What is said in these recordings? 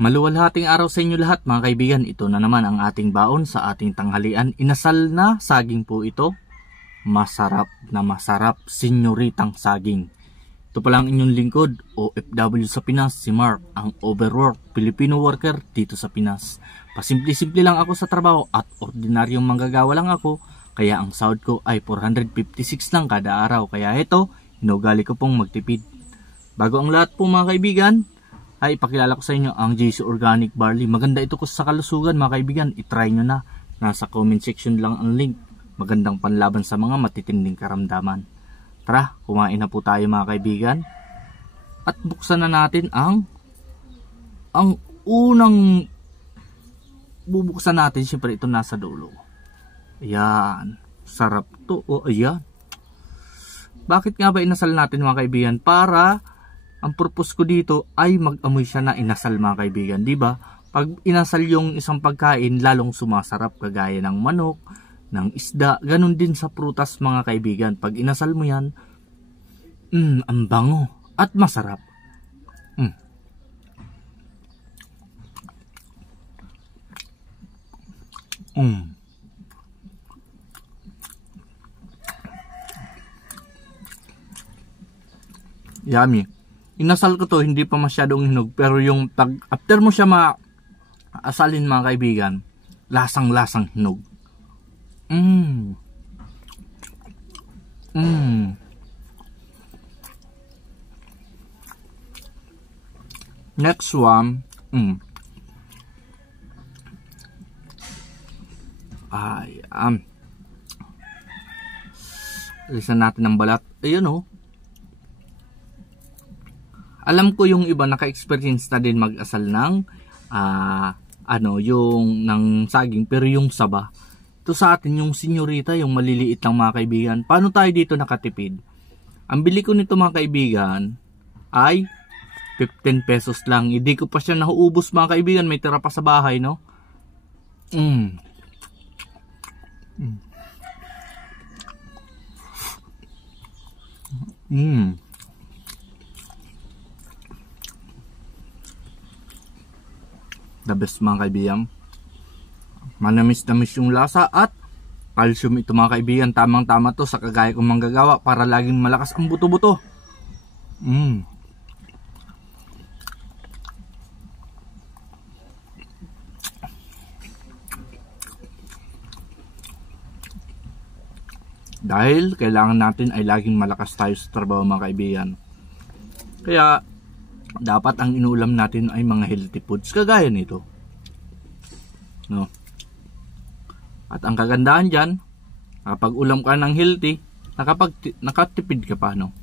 Maluwalhating araw sa inyo lahat mga kaibigan. Ito na naman ang ating baon sa ating tanghalian. Inasal na saging po ito. Masarap na masarap, senyoritang saging. Ito pala ang inyong lingkod, OFW sa Pinas, si Mark, ang overwork Filipino worker dito sa Pinas. Pasimple-simple lang ako sa trabaho at ordinaryong manggagawa lang ako. Kaya ang sahod ko ay 456 lang kada araw. Kaya ito, inugali ko pong magtipid. Bago ang lahat po mga kaibigan, ay ipakilala ko sa inyo ang JC Organic Barley. Maganda ito ko sa kalusugan mga kaibigan. I-try nyo na. Nasa comment section lang ang link. Magandang panlaban sa mga matitinding karamdaman. Tara, kumain na po tayo mga kaibigan. At buksan na natin ang unang bubuksan natin. Siyempre ito nasa dulo. Ayan. Sarap to. O ayan. Bakit nga ba inasal natin mga kaibigan? Para ang purpose ko dito ay mag-amoy siya na inasal mga kaibigan, di ba? Pag inasal yung isang pagkain, lalong sumasarap kagaya ng manok, ng isda, ganun din sa prutas mga kaibigan. Pag inasal mo yan, ang bango at masarap. Yummy. Inasal ko to, hindi pa masyadong hinog, pero yung after mo siya maasalin mga kaibigan, lasang-lasang hinog. Next one, alisan natin ang balat. Ayun oh. Alam ko yung iba naka-experience na din mag-asal ng yung ng saging, pero yung saba. Ito sa atin yung senyorita, yung maliliit lang mga kaibigan. Paano tayo dito nakatipid? Ang bili ko nito mga kaibigan ay 15 pesos lang. Hindi ko pa siya nauubos mga kaibigan, may tira pa sa bahay, no? The best mga kaibigan. Manamis-namis yung lasa at calcium ito mga kaibigan. Tamang-tama to sa kagaya kong manggagawa para laging malakas ang buto-buto. Dahil kailangan natin ay laging malakas tayo sa trabaho mga kaibigan. Kaya dapat ang inuulam natin ay mga healthy foods kagaya nito, no? At ang kagandahan dyan, kapag ulam ka ng healthy, nakatipid ka pa, no?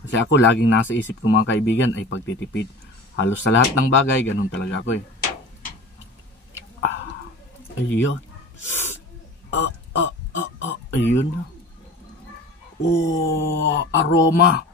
Kasi ako laging nasa isip ko mga kaibigan ay pagtitipid. Halos sa lahat ng bagay, ganun talaga ako eh. Ayun. Ayun. Oh, aroma.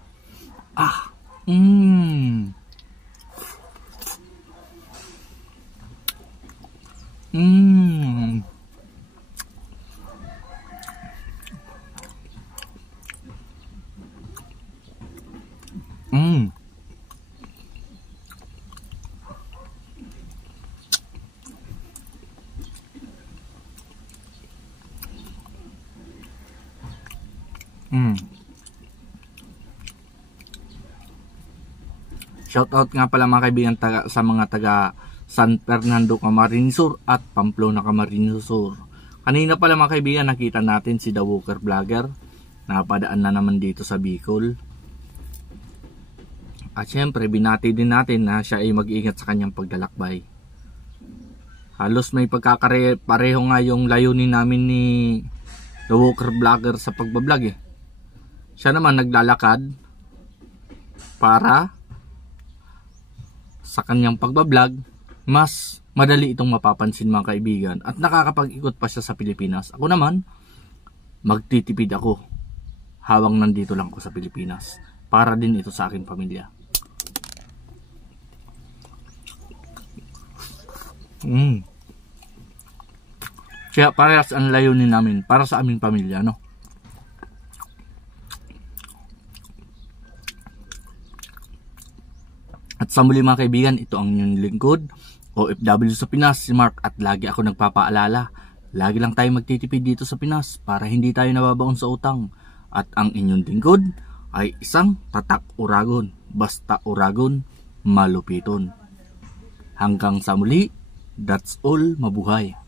Shoutout nga pala mga kaibigan sa mga taga San Fernando, Camarines Sur at Pamplona, Camarines Sur. Kanina pala mga kaibigan nakita natin si The Walker Vlogger. Napadaan na naman dito sa Bicol. At syempre binati din natin na siya ay mag-iingat sa kanyang paglalakbay. Halos may pareho nga yung layunin namin ni The Walker Vlogger sa pagbablog eh. Siya naman naglalakad para sa kanyang pagbablog, mas madali itong mapapansin mga kaibigan at nakakapag-ikot pa siya sa Pilipinas. Ako naman, magtitipid ako habang nandito lang ako sa Pilipinas para din ito sa aking pamilya. Kaya parehas ang layunin namin para sa aming pamilya, no? At At sa muli mga kaibigan, ito ang inyong lingkod, OFW sa Pinas, si Mark, at lagi ako nagpapaalala, lagi lang tayo magtitipid dito sa Pinas para hindi tayo nababaon sa utang. At ang inyong lingkod ay isang tatak uragon, basta uragon, malupiton. Hanggang sa muli, that's all, mabuhay.